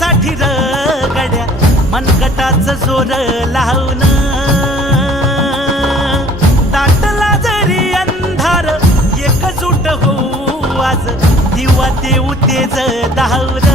साठी र गड्या मनगटाच जोर लावून दाटला जरी अंधार एकजूट होऊ आज दिवा देऊ तेज धावण